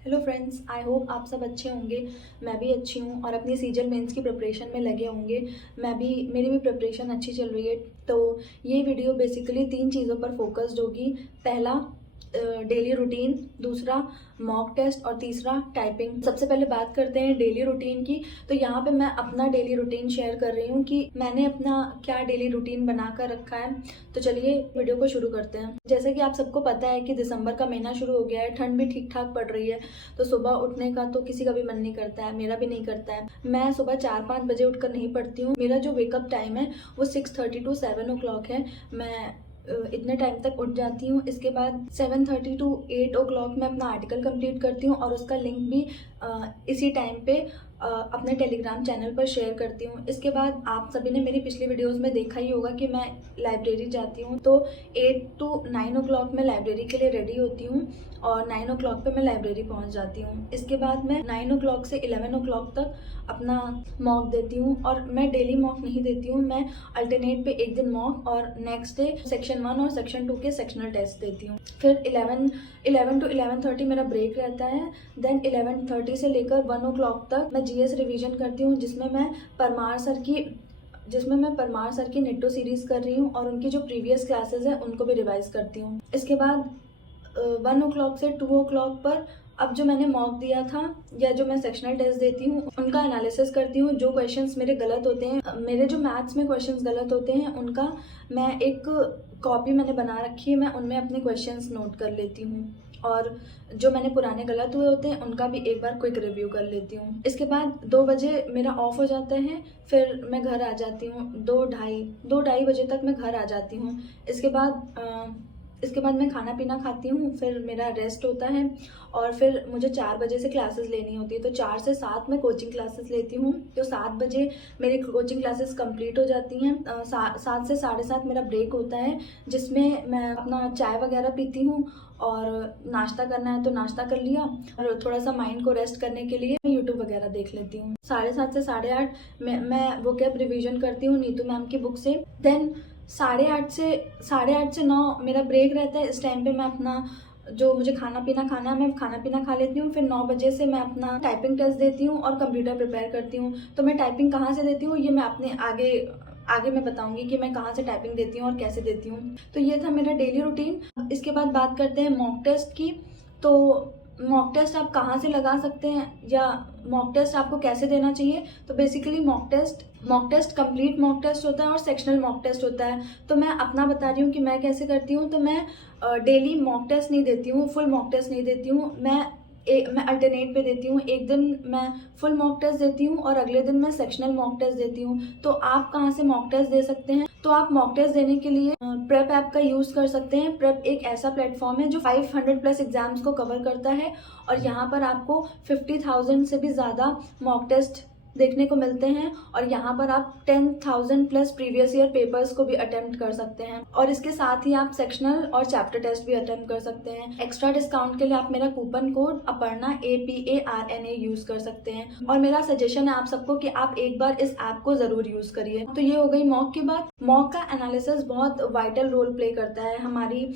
Hello friends, I hope आप सब अच्छे होंगे। मैं भी अच्छी हूँ और अपनी सीजल मेंस की प्रिपरेशन में लगे होंगे। मेरी भी प्रिपरेशन अच्छी चल रही है। तो ये वीडियो बेसिकली 3 चीज़ों पर फोकस्ड होगी। पहला डेली रूटीन, दूसरा मॉक टेस्ट और तीसरा टाइपिंग। सबसे पहले बात करते हैं डेली रूटीन की। तो यहाँ पे मैं अपना डेली रूटीन शेयर कर रही हूँ कि मैंने अपना क्या डेली रूटीन बना कर रखा है। तो चलिए वीडियो को शुरू करते हैं। जैसे कि आप सबको पता है कि दिसंबर का महीना शुरू हो गया है, ठंड भी ठीक ठाक पड़ रही है। तो सुबह उठने का तो किसी का भी मन नहीं करता है, मेरा भी नहीं करता है। मैं सुबह 4-5 बजे उठकर नहीं पढ़ती हूँ। मेरा जो वेकअप टाइम है वो 6:30 to 7 o'clock है। मैं इतने टाइम तक उठ जाती हूँ। इसके बाद 7:30 to 8 o'clock मैं अपना आर्टिकल कंप्लीट करती हूँ और उसका लिंक भी इसी टाइम पे अपने टेलीग्राम चैनल पर शेयर करती हूँ। इसके बाद आप सभी ने मेरी पिछली वीडियोस में देखा ही होगा कि मैं लाइब्रेरी जाती हूँ। तो 8 to 9 o'clock मैं लाइब्रेरी के लिए रेडी होती हूँ और 9 o'clock पे मैं लाइब्रेरी पहुँच जाती हूँ। इसके बाद मैं 9 o'clock से 11 o'clock तक अपना मॉक देती हूँ। और मैं डेली मॉक नहीं देती हूँ, मैं अल्टरनेट पे एक दिन मॉक और नेक्स्ट डे सेक्शन 1 और सेक्शन 2 के सेक्शनल टेस्ट देती हूँ। फिर 11 to 11:30 मेरा ब्रेक रहता है। देन 11:30 से लेकर 1 o'clock तक मैं जीएस रिवीजन करती हूँ, जिसमें मैं परमार सर की नेटो सीरीज कर रही हूँ और उनकी जो प्रीवियस क्लासेस है उनको भी रिवाइज करती हूँ। इसके बाद 1 o'clock से 2 o'clock पर अब जो मैंने मॉक दिया था या जो मैं सेक्शनल टेस्ट देती हूँ उनका एनालिसिस करती हूँ। जो क्वेश्चंस मेरे गलत होते हैं, मेरे जो मैथ्स में क्वेश्चंस गलत होते हैं, उनका मैं एक कॉपी मैंने बना रखी है, मैं उनमें अपने क्वेश्चंस नोट कर लेती हूँ। और जो मैंने पुराने गलत हुए होते हैं उनका भी एक बार क्विक रिव्यू कर लेती हूँ। इसके बाद 2 बजे मेरा ऑफ हो जाता है। फिर मैं घर आ जाती हूँ 2-2:30 बजे तक मैं घर आ जाती हूँ। इसके बाद मैं खाना पीना खाती हूँ, फिर मेरा रेस्ट होता है और फिर मुझे 4 बजे से क्लासेस लेनी होती है। तो 4 से 7 मैं कोचिंग क्लासेस लेती हूँ। तो 7 बजे मेरी कोचिंग क्लासेस कंप्लीट हो जाती हैं। 7 से 7:30 मेरा ब्रेक होता है, जिसमें मैं अपना चाय वगैरह पीती हूँ और नाश्ता करना है तो नाश्ता कर लिया और थोड़ा सा माइंड को रेस्ट करने के लिए मैं यूट्यूब वगैरह देख लेती हूँ। 7:30 से 8:30 मैं वोकैब रिवीजन करती हूँ नीतू मैम की बुक से। देन 8:30 से 9 मेरा ब्रेक रहता है। इस टाइम पे मैं अपना जो मुझे खाना पीना खाना है मैं खाना पीना खा लेती हूँ। फिर 9 बजे से मैं अपना टाइपिंग टेस्ट देती हूँ और कंप्यूटर प्रिपेयर करती हूँ। तो मैं टाइपिंग कहाँ से देती हूँ ये मैं अपने आगे मैं बताऊंगी कि मैं कहाँ से टाइपिंग देती हूँ और कैसे देती हूँ। तो ये था मेरा डेली रूटीन। इसके बाद बात करते हैं मॉक टेस्ट की। तो मॉक टेस्ट आप कहाँ से लगा सकते हैं या मॉक टेस्ट आपको कैसे देना चाहिए। तो basically mock test complete mock test होता है और सेक्शनल मॉक टेस्ट होता है। तो मैं अपना बता रही हूँ कि मैं कैसे करती हूँ। तो मैं डेली मॉक टेस्ट नहीं देती हूँ, फुल मॉक टेस्ट नहीं देती हूँ। मैं अल्टरनेट पे देती हूँ। एक दिन मैं फुल मॉक टेस्ट देती हूँ और अगले दिन मैं सेक्शनल मॉक टेस्ट देती हूँ। तो आप कहाँ से मॉक टेस्ट दे सकते हैं। तो आप मॉक टेस्ट देने के लिए प्रेप ऐप का यूज़ कर सकते हैं। प्रेप एक ऐसा प्लेटफॉर्म है जो 500+ एग्जाम्स को कवर करता है और यहाँ पर आपको 50,000 से भी ज़्यादा मॉक टेस्ट देखने को मिलते हैं और यहाँ पर आप 10,000+ प्रीवियस ईयर पेपर्स को भी अटेम्प्ट कर सकते हैं और इसके साथ ही आप सेक्शनल और चैप्टर टेस्ट भी अटेम्प्ट कर सकते हैं। एक्स्ट्रा डिस्काउंट के लिए आप मेरा coupon code Aparna APARNA use कर सकते हैं और मेरा सजेशन है आप सबको कि आप एक बार इस ऐप को जरूर यूज करिए। तो ये हो गई मॉक की बात। मॉक का एनालिसिस बहुत वाइटल रोल प्ले करता है हमारी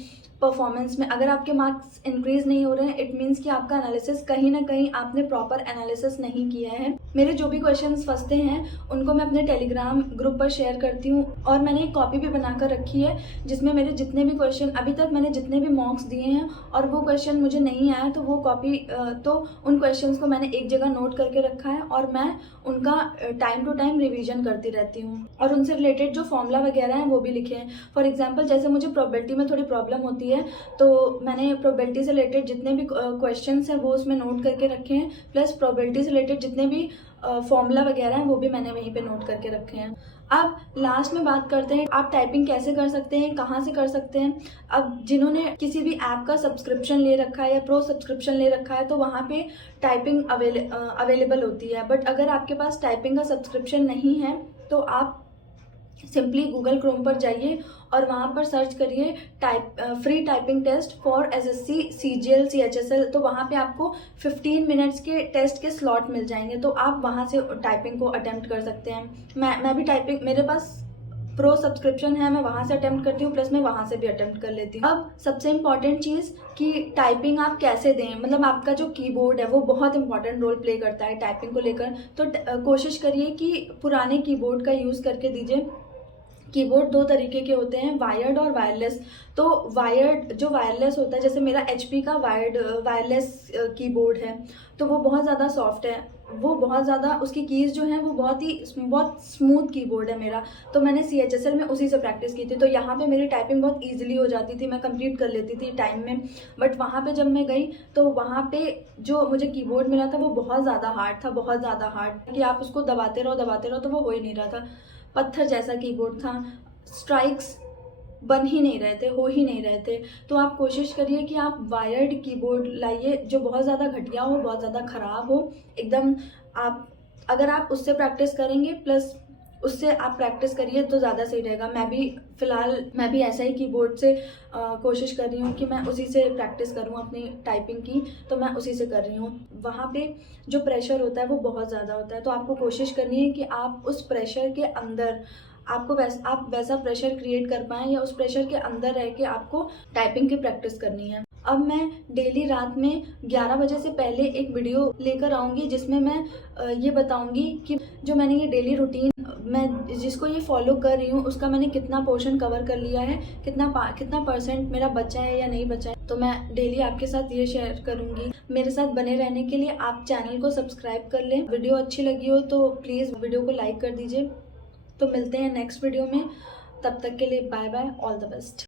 परफॉर्मेंस में। अगर आपके मार्क्स इंक्रीज नहीं हो रहे हैं, इट मीन्स कि आपका एनालिसिस कहीं ना कहीं आपने प्रॉपर एनालिसिस नहीं किया है। मेरे जो भी क्वेश्चंस फंसते हैं उनको मैं अपने टेलीग्राम ग्रुप पर शेयर करती हूँ और मैंने एक कॉपी भी बनाकर रखी है जिसमें मेरे जितने भी क्वेश्चन अभी तक मैंने जितने भी मॉक्स दिए हैं और वो क्वेश्चन मुझे नहीं आया तो वो कॉपी तो उन क्वेश्चंस को मैंने एक जगह नोट करके रखा है और मैं उनका टाइम टू टाइम रिवीजन करती रहती हूँ और उनसे रिलेटेड जो फॉर्मूला वगैरह हैं वो भी लिखे हैं। फॉर एग्जाम्पल जैसे मुझे प्रोबेबिलिटी में थोड़ी प्रॉब्लम होती है तो मैंने प्रोबेबिलिटी से रिलेटेड जितने भी क्वेश्चंस हैं वो उसमें नोट करके रखे हैं, प्लस प्रोबेबिलिटी से रिलेटेड जितने भी फॉर्मूला वगैरह हैं वो भी मैंने वहीं पे नोट करके रखे हैं। अब लास्ट में बात करते हैं आप टाइपिंग कैसे कर सकते हैं, कहाँ से कर सकते हैं। अब जिन्होंने किसी भी ऐप का सब्सक्रिप्शन ले रखा है या प्रो सब्सक्रिप्शन ले रखा है तो वहाँ पे टाइपिंग अवेलेबल होती है। बट अगर आपके पास टाइपिंग का सब्सक्रिप्शन नहीं है तो आप सिंपली गूगल क्रोम पर जाइए और वहाँ पर सर्च करिए free typing test for SSC CGL CHSL। तो वहाँ पे आपको 15 मिनट्स के टेस्ट के स्लॉट मिल जाएंगे तो आप वहाँ से टाइपिंग को अटेम्प्ट कर सकते हैं। मैं भी टाइपिंग मेरे पास प्रो सब्सक्रिप्शन है, मैं वहाँ से अटेम्प्ट करती हूँ, प्लस मैं वहाँ से भी अटेम्प्ट कर लेती हूँ। अब सबसे इम्पॉर्टेंट चीज़ कि टाइपिंग आप कैसे दें, मतलब आपका जो कीबोर्ड है वो बहुत इंपॉर्टेंट रोल प्ले करता है टाइपिंग को लेकर। तो कोशिश करिए कि पुराने कीबोर्ड का यूज़ करके दीजिए। कीबोर्ड दो तरीके के होते हैं, वायर्ड और वायरलेस। तो वायर्ड जो वायरलेस होता है, जैसे मेरा HP का वायरलेस कीबोर्ड है, तो वो बहुत ज़्यादा सॉफ्ट है, वो बहुत ज़्यादा, उसकी कीज़ जो हैं वो बहुत स्मूथ कीबोर्ड है मेरा। तो मैंने CHSL में उसी से प्रैक्टिस की थी, तो यहाँ पे मेरी टाइपिंग बहुत ईजिली हो जाती थी, मैं कंप्लीट कर लेती थी टाइम में। बट वहाँ पे जब मैं गई तो वहाँ पे जो मुझे कीबोर्ड मिला था वो बहुत ज़्यादा हार्ड था, बहुत ज़्यादा हार्ड, कि आप उसको दबाते रहो तो वो हो ही नहीं रहा था। पत्थर जैसा कीबोर्ड था, स्ट्राइक्स बन ही नहीं रहे थे, हो ही नहीं रहे थे। तो आप कोशिश करिए कि आप वायर्ड कीबोर्ड लाइए, जो बहुत ज़्यादा घटिया हो, बहुत ज़्यादा ख़राब हो एकदम। आप अगर आप उससे प्रैक्टिस करेंगे, प्लस उससे आप प्रैक्टिस करिए तो ज़्यादा सही रहेगा। मैं भी ऐसा ही कीबोर्ड से कोशिश कर रही हूँ कि मैं उसी से प्रैक्टिस करूँ अपनी टाइपिंग की, तो मैं उसी से कर रही हूँ। वहाँ पे जो प्रेशर होता है वो बहुत ज़्यादा होता है, तो आपको कोशिश करनी है कि आप उस प्रेशर के अंदर आप वैसा प्रेशर क्रिएट कर पाएँ, या उस प्रेशर के अंदर रह के आपको टाइपिंग की प्रैक्टिस करनी है। अब मैं डेली रात में 11 बजे से पहले एक वीडियो लेकर आऊँगी, जिसमें मैं ये बताऊँगी कि जो मैंने ये डेली रूटीन मैं जिसको ये फॉलो कर रही हूँ उसका मैंने कितना पोर्शन कवर कर लिया है, कितना परसेंट मेरा बचा है या नहीं बचा है। तो मैं डेली आपके साथ ये शेयर करूँगी। मेरे साथ बने रहने के लिए आप चैनल को सब्सक्राइब कर लें। वीडियो अच्छी लगी हो तो प्लीज़ वीडियो को लाइक कर दीजिए। तो मिलते हैं नेक्स्ट वीडियो में, तब तक के लिए bye bye, all the best.